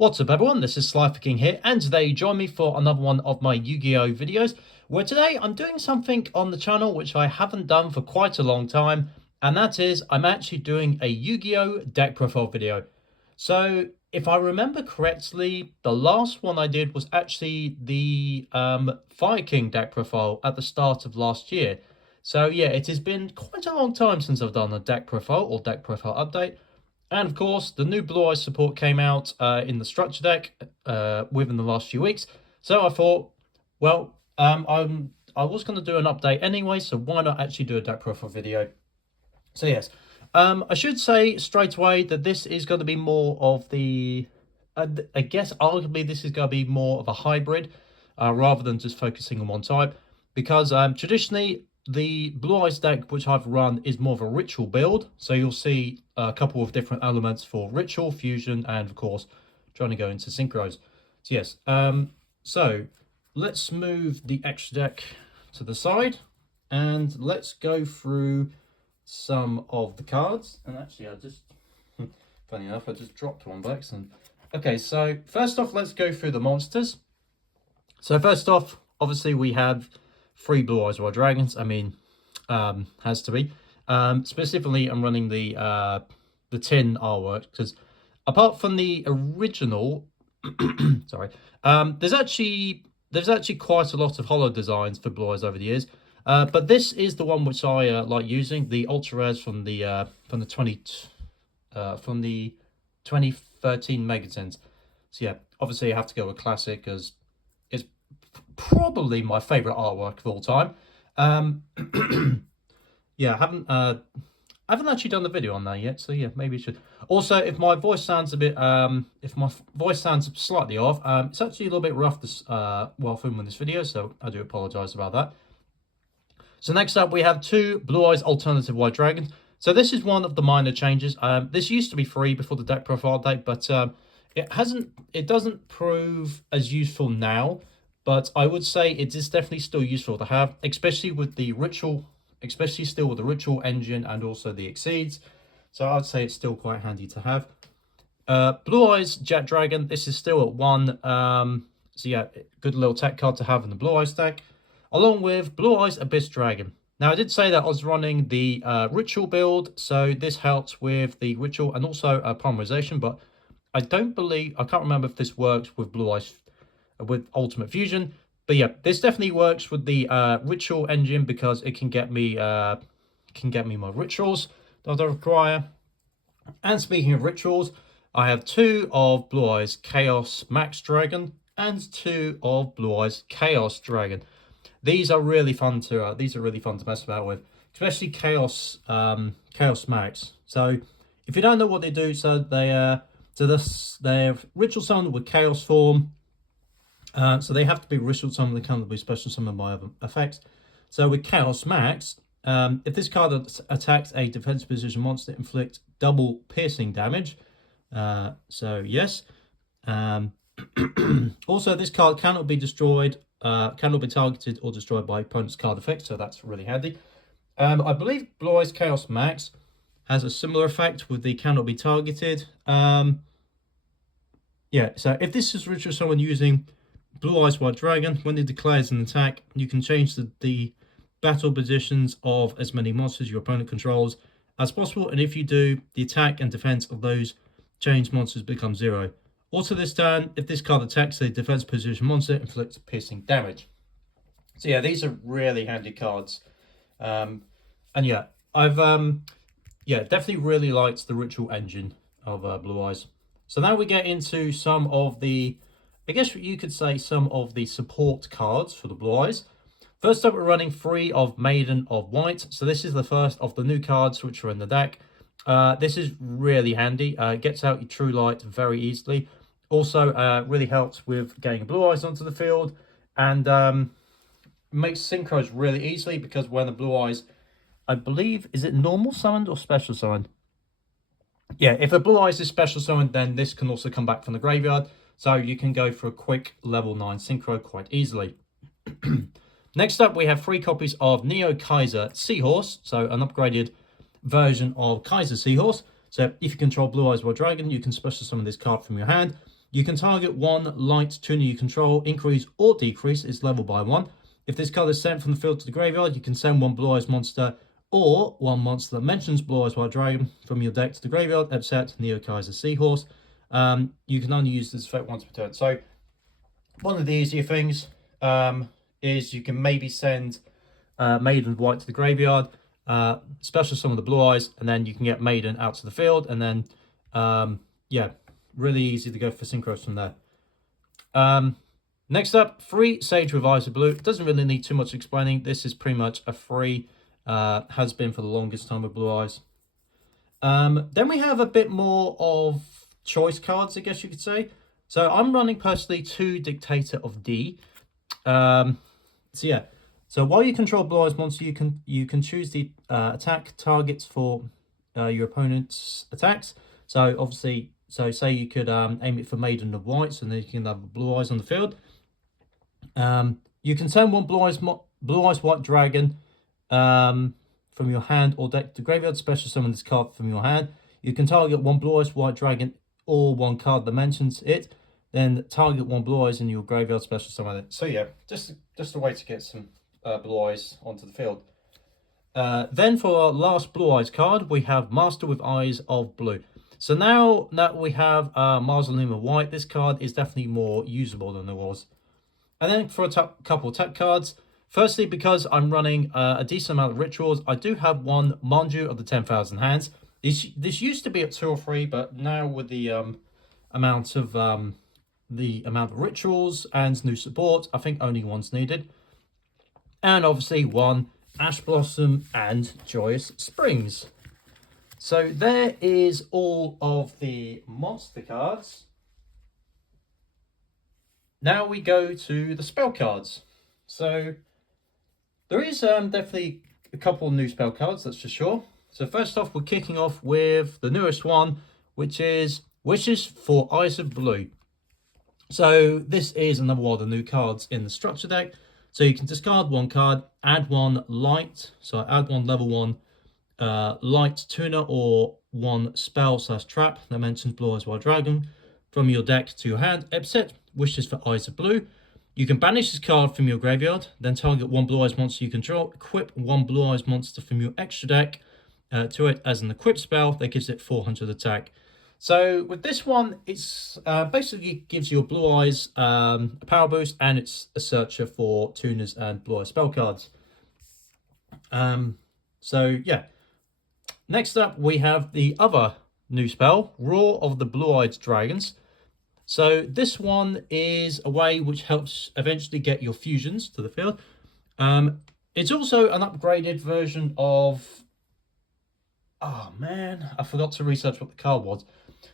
What's up everyone, this is SliferKing here, and today join me for another one of my Yu-Gi-Oh videos, where today I'm doing something on the channel which I haven't done for quite a long time, and that is I'm actually doing a Yu-Gi-Oh deck profile video. So if I remember correctly, the last one I did was actually the Fire King deck profile at the start of last year. So yeah, it has been quite a long time since I've done a deck profile or deck profile update. And of course, the new Blue Eyes support came out in the structure deck within the last few weeks. So I thought, well, I was going to do an update anyway, so why not actually do a deck profile video? So yes, I should say straight away that this is going to be more of the, I guess arguably this is going to be more of a hybrid rather than just focusing on one type. Because traditionally, the Blue Eyes deck, which I've run, is more of a ritual build. So you'll see a couple of different elements for ritual, fusion, and of course, trying to go into synchros. So yes, so let's move the extra deck to the side and let's go through some of the cards. And actually, I just, funny enough, I just dropped one by accident. Okay, so first off, let's go through the monsters. So first off, obviously we have 3 Blue Eyes Wild Dragons. I mean, has to be. Specifically, I'm running the tin artwork because apart from the original, sorry, there's actually quite a lot of holo designs for Blue Eyes over the years. But this is the one which I like using, the ultra rares from the 2013 Megatins. So yeah, obviously I have to go with classic as it's probably my favorite artwork of all time. Yeah, I haven't actually done the video on that yet, so yeah, maybe it should. Also, if my voice sounds a bit if my voice sounds slightly off, it's actually a little bit rough this while filming this video, so I do apologize about that. So next up we have 2 Blue Eyes Alternative White Dragons. So this is one of the minor changes. This used to be free before the deck profile update, but it doesn't prove as useful now. But I would say it is definitely still useful to have, especially with the ritual, especially still with the ritual engine and also the exceeds. So I'd say it's still quite handy to have. Blue Eyes Jet Dragon. This is still at 1. So yeah, good little tech card to have in the Blue Eyes deck, along with Blue Eyes Abyss Dragon. Now I did say that I was running the ritual build, so this helps with the ritual and also polymerization. But I can't remember if this works with Blue Eyes with Ultimate Fusion, but yeah, this definitely works with the ritual engine because it can get me my rituals that I require. And speaking of rituals, I have 2 of Blue Eyes Chaos Max Dragon and 2 of Blue Eyes Chaos Dragon. These are really fun to mess about with, especially Chaos Max. So if you don't know what they do, so they're ritual summoned with Chaos form. So they have to be ritual summoned, they can't be special summoned by other effects. So with Chaos Max, if this card attacks a defense position monster, inflict double piercing damage. So yes. Also, this card cannot be destroyed, cannot be targeted or destroyed by opponent's card effect, so that's really handy. I believe Blue Eyes Chaos Max has a similar effect with the cannot be targeted. Yeah, so if this is ritual someone using Blue Eyes White Dragon, when it declares an attack, you can change the battle positions of as many monsters your opponent controls as possible, and if you do, the attack and defense of those changed monsters become 0. Also this turn, if this card attacks a defense position monster, inflicts piercing damage. So yeah, these are really handy cards. And yeah, I've definitely really liked the ritual engine of Blue Eyes. So now we get into some of the, I guess you could say, some of the support cards for the Blue Eyes. First up, we're running 3 of Maiden of White. So this is the first of the new cards which are in the deck. This is really handy. It gets out your True Light very easily. Also, really helps with getting Blue Eyes onto the field, and makes synchros really easily because when the Blue Eyes, I believe, is it normal summoned or special summoned? Yeah, if a Blue Eyes is special summoned, then this can also come back from the graveyard, so you can go for a quick level 9 synchro quite easily. Next up, we have 3 copies of Neo Kaiser Seahorse, so an upgraded version of Kaiser Seahorse. So if you control Blue Eyes Wild Dragon, you can special summon this card from your hand. You can target one light tuner you control, increase or decrease its level by 1. If this card is sent from the field to the graveyard, you can send one Blue Eyes monster or one monster that mentions Blue Eyes White Dragon from your deck to the graveyard, except Neo Kaiser Seahorse. You can only use this effect once per turn. So one of the easier things is you can maybe send Maiden White to the graveyard, special summon the Blue Eyes, and then you can get Maiden out to the field, and then yeah, really easy to go for synchros from there. Next up, free Sage with Eyes of Blue. It doesn't really need too much explaining. This is pretty much a free, has been for the longest time with Blue Eyes. Then we have a bit more of choice cards, I guess you could say. So I'm running personally 2 Dictator of D. So yeah, so while you control Blue Eyes monster, you can choose the attack targets for your opponent's attacks. So obviously, so say you could aim it for Maiden of Whites, and then you can have Blue Eyes on the field. You can send one Blue Eyes White Dragon from your hand or deck to graveyard, special summon this card from your hand. You can target one Blue Eyes White Dragon or one card that mentions it, then target one Blue Eyes in your graveyard, special summon it. So yeah, just a way to get some Blue Eyes onto the field. Then for our last Blue Eyes card, we have Master with Eyes of Blue. So now that we have Mausoleum of White, this card is definitely more usable than it was. And then for a couple attack cards, firstly, because I'm running a decent amount of rituals, I do have one Manju of the 10,000 Hands. This used to be at 2 or 3, but now with the amount of rituals and new support, I think only one's needed. And obviously one Ash Blossom and Joyous Springs. So there is all of the monster cards. Now we go to the spell cards. So there is definitely a couple of new spell cards, that's for sure. So first off, we're kicking off with the newest one, which is Wishes for Eyes of Blue. So this is another one of the new cards in the structure deck. So you can discard one card, add one light, so add one level 1 light tuner or one spell / trap that mentions Blue Eyes White Dragon from your deck to your hand, except Wishes for Eyes of Blue. You can banish this card from your graveyard, then target one Blue Eyes monster you control, equip one Blue Eyes monster from your extra deck to it as an equip spell that gives it 400 attack. So with this one, it's basically gives you a Blue Eyes a power boost, and it's a searcher for tuners and Blue Eyes spell cards. So yeah. Next up, we have the other new spell, Roar of the Blue-Eyed Dragons. So this one is a way which helps eventually get your fusions to the field. It's also an upgraded version of... Oh man, I forgot to research what the card was.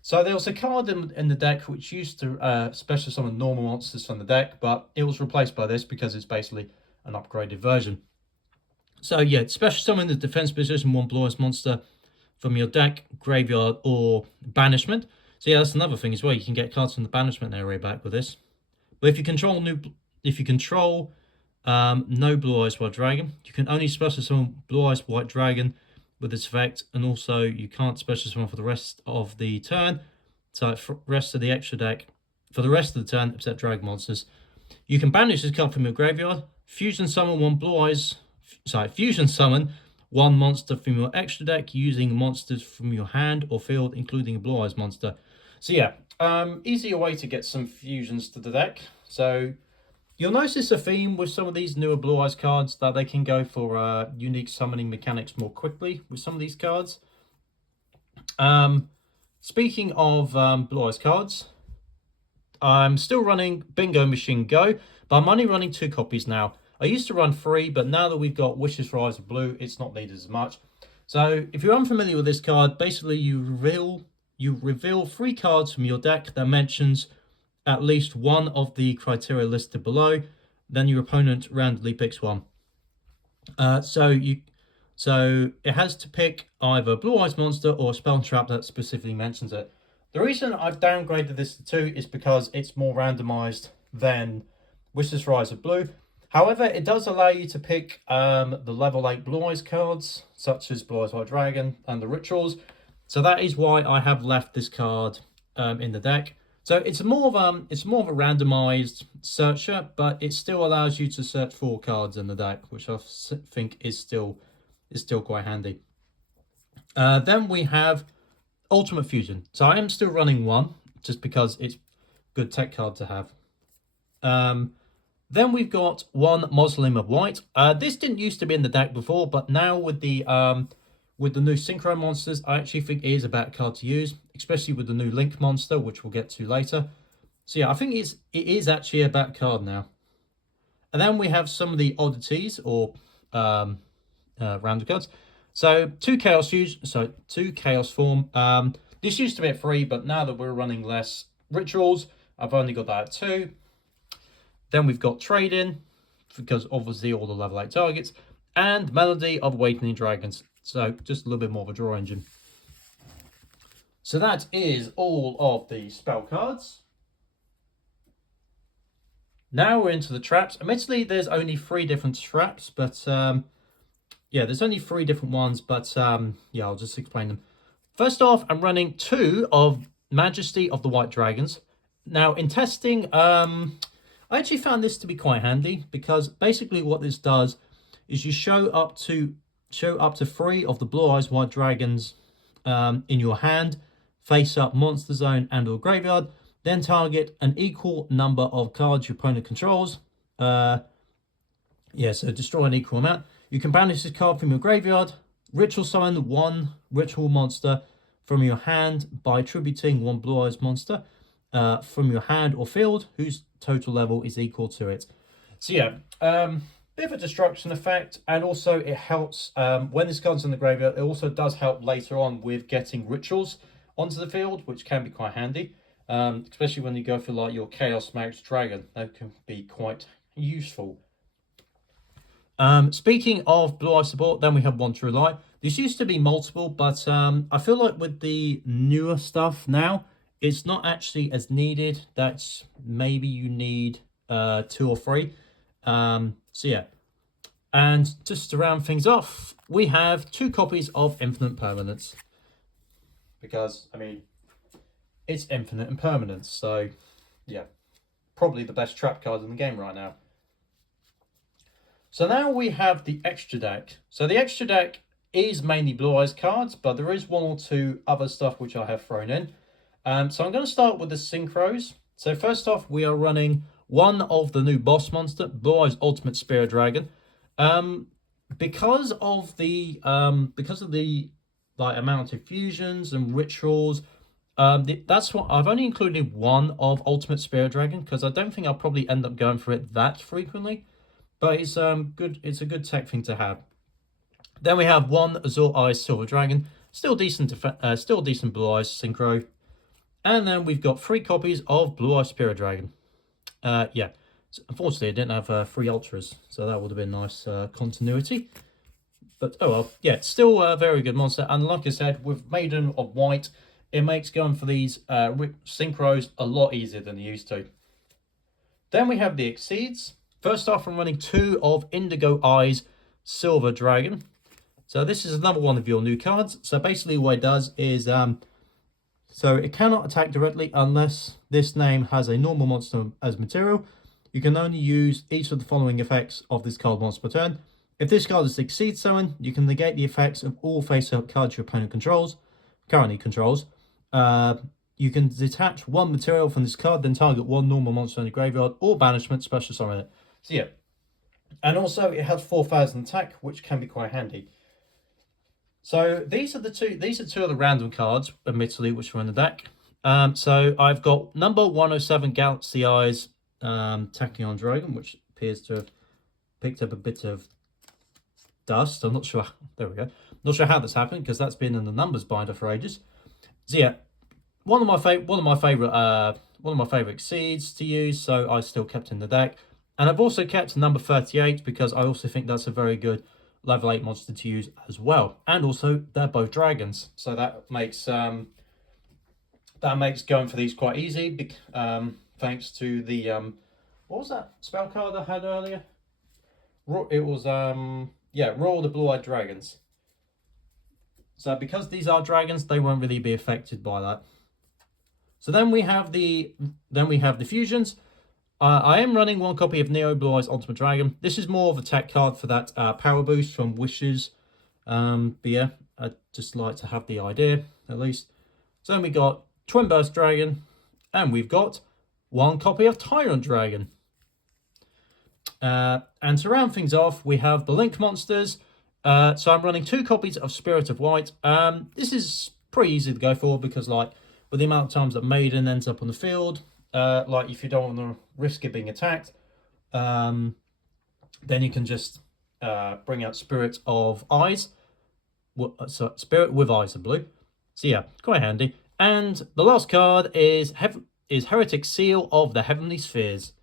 So there was a card in the deck which used to special summon normal monsters from the deck, but it was replaced by this because it's basically an upgraded version. So yeah, special summon the defense position one Blue Eyes monster from your deck, graveyard, or banishment. So yeah, that's another thing as well. You can get cards from the banishment area back with this. But if you control no Blue Eyes White Dragon, you can only special summon Blue Eyes White Dragon with this effect, and also you can't special summon for the rest of the turn. So for the rest of the extra deck, for the rest of the turn, except dragon monsters. You can banish this card from your graveyard, fusion summon one monster from your extra deck using monsters from your hand or field, including a Blue Eyes monster. So yeah, easier way to get some fusions to the deck. So you'll notice a theme with some of these newer Blue Eyes cards that they can go for unique summoning mechanics more quickly with some of these cards. Speaking of Blue Eyes cards, I'm still running Bingo Machine Go, but I'm only running 2 copies now. I used to run 3, but now that we've got Wishes for Eyes of Blue, it's not needed as much. So if you're unfamiliar with this card, basically you reveal 3 cards from your deck that mentions at least one of the criteria listed below. Then your opponent randomly picks one. So it has to pick either Blue Eyes monster or a spell trap that specifically mentions it. The reason I've downgraded this to 2 is because it's more randomized than Wishes for Eyes of Blue. However, it does allow you to pick the level 8 Blue Eyes cards, such as Blue Eyes White Dragon and the Rituals. So that is why I have left this card in the deck. So it's more of a randomized searcher, but it still allows you to search for cards in the deck, which I think is still quite handy. Then we have Ultimate Fusion. So I am still running one just because it's good tech card to have. Then we've got one Mausoleum of White. This didn't used to be in the deck before, but now with the new Synchro monsters, I actually think it is a better card to use, especially with the new Link monster, which we'll get to later. So yeah, I think it is actually a better card now. And then we have some of the oddities or random cards. So two Chaos Form. This used to be at 3, but now that we're running less rituals, I've only got that at 2. Then we've got Trade-In, because obviously all the level 8 targets, and Melody of Awakening Dragons. So just a little bit more of a draw engine. So that is all of the spell cards. Now we're into the traps. Admittedly, there's only 3 different traps, but yeah, there's only 3 different ones, but yeah, I'll just explain them. First off, I'm running 2 of Majesty of the White Dragons. Now, in testing, I actually found this to be quite handy, because basically what this does is you show up to 3 of the Blue Eyes White Dragons in your hand, face up monster zone and or graveyard, then target an equal number of cards your opponent controls. Yeah, so destroy an equal amount. You can banish this card from your graveyard, ritual summon 1 ritual monster from your hand by attributing 1 Blue Eyes monster from your hand or field whose total level is equal to it. So yeah, bit of a destruction effect, and also it helps when this card's in the graveyard. It also does help later on with getting rituals onto the field, which can be quite handy, especially when you go for like your Chaos Max Dragon. That can be quite useful. Speaking of Blue Eye support, then we have 1 True Light. This used to be multiple, but I feel like with the newer stuff now, it's not actually as needed. That's maybe you need 2 or 3. So yeah. And just to round things off, we have 2 copies of Infinite Permanence. Because, I mean, it's Infinite and Permanence. So, yeah. Probably the best trap card in the game right now. So now we have the extra deck. So the extra deck is mainly Blue Eyes cards, but there is 1 or 2 other stuff which I have thrown in. So I'm going to start with the Synchros. So first off, we are running 1 of the new boss monster, Blue Eyes Ultimate Spear Dragon. Because of the like amount of fusions and rituals, that's what I've only included 1 of Ultimate Spear Dragon, because I don't think I'll probably end up going for it that frequently. But it's good. It's a good tech thing to have. Then we have 1 Azure Eyes Silver Dragon, still decent Blue Eyes Synchro, and then we've got 3 copies of Blue Eyes Spirit Dragon. Yeah, so unfortunately I didn't have 3 ultras, so that would have been nice continuity. But oh well, yeah, it's still a very good monster. And like I said, with Maiden of White, it makes going for these synchros a lot easier than it used to. Then we have the Exceeds. First off, I'm running 2 of Indigo Eyes Silver Dragon. So this is another one of your new cards. So basically what it does is, so it cannot attack directly unless this name has a normal monster as material. You can only use each of the following effects of this card once per turn. If this card is Exceed Summon, you can negate the effects of all face-up cards your opponent currently controls. You can detach 1 material from this card, then target 1 normal monster in the graveyard, or banishment special summon it. So yeah, and also it has 4,000 attack, which can be quite handy. So these are 2 of the random cards, admittedly, which are in the deck. So I've got number 107 Galaxy Eyes Tachyon Dragon, which appears to have picked up a bit of dust. I'm not sure. There we go. Not sure how that's happened, because that's been in the numbers binder for ages. So yeah, one of my favorite seeds to use, so I still kept in the deck. And I've also kept number 38 because I also think that's a very good level 8 monster to use as well. And also they're both dragons, so that makes going for these quite easy. Thanks to the what was that spell card I had earlier? It was yeah, Roar the Blue-Eyed Dragons. So because these are dragons, they won't really be affected by that. So then we have the fusions. I am running one copy of Neo Blue Eyes Ultimate Dragon. This is more of a tech card for that power boost from Wishes. But yeah, I just like to have the idea at least. So then we got Twin Burst Dragon, and we've got one copy of Tyrant Dragon. And to round things off, we have the Link Monsters. So I'm running 2 copies of Spirit of White. This is pretty easy to go for because, like, with the amount of times that Maiden ends up on the field, like if you don't want to risk it being attacked, then you can just bring out Spirit of Eyes. So Spirit with Eyes of Blue. So yeah, quite handy. And the last card is Heretic Seal of the Heavenly Spheres.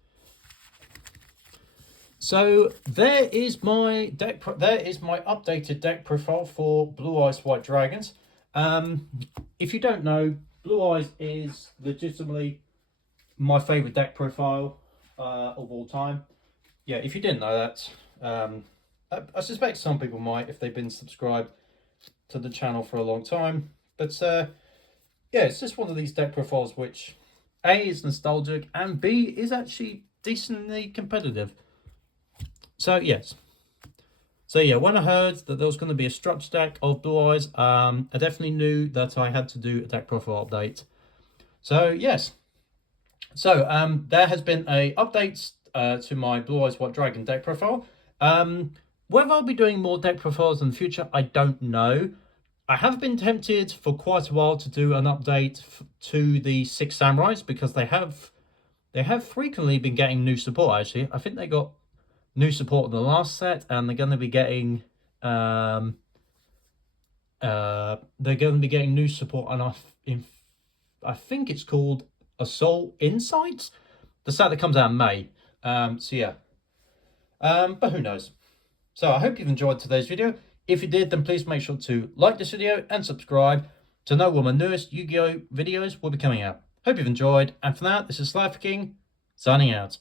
So there is my deck. There is my updated deck profile for Blue Eyes White Dragons. If you don't know, Blue Eyes is legitimately my favorite deck profile of all time. Yeah, if you didn't know that, I suspect some people might if they've been subscribed to the channel for a long time. But yeah, it's just one of these deck profiles which A is nostalgic and B is actually decently competitive. So yes. So yeah, when I heard that there was going to be a structure deck of Blue Eyes, I definitely knew that I had to do a deck profile update. So yes. So there has been a update to my Blue Eyes White Dragon deck profile. Whether I'll be doing more deck profiles in the future, I don't know. I have been tempted for quite a while to do an update to the 6 Samurais because they have frequently been getting new support. Actually, I think they got new support in the last set, and they're going to be getting new support, and I think it's called Assault Insights, the set that comes out in May. So yeah, but who knows? So I hope you've enjoyed today's video. If you did, then please make sure to like this video and subscribe to know when my newest Yu-Gi-Oh videos will be coming out. Hope you've enjoyed, and for now, this is SliferKing signing out.